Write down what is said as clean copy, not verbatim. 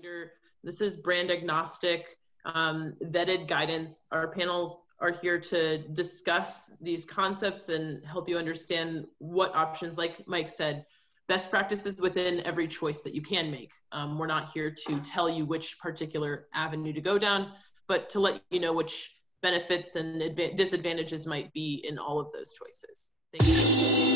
reminder, this is brand agnostic, vetted guidance. Our panels are here to discuss these concepts and help you understand what options, like Mike said, best practices within every choice that you can make. We're not here to tell you which particular avenue to go down, but to let you know which benefits and disadvantages might be in all of those choices. Thank you.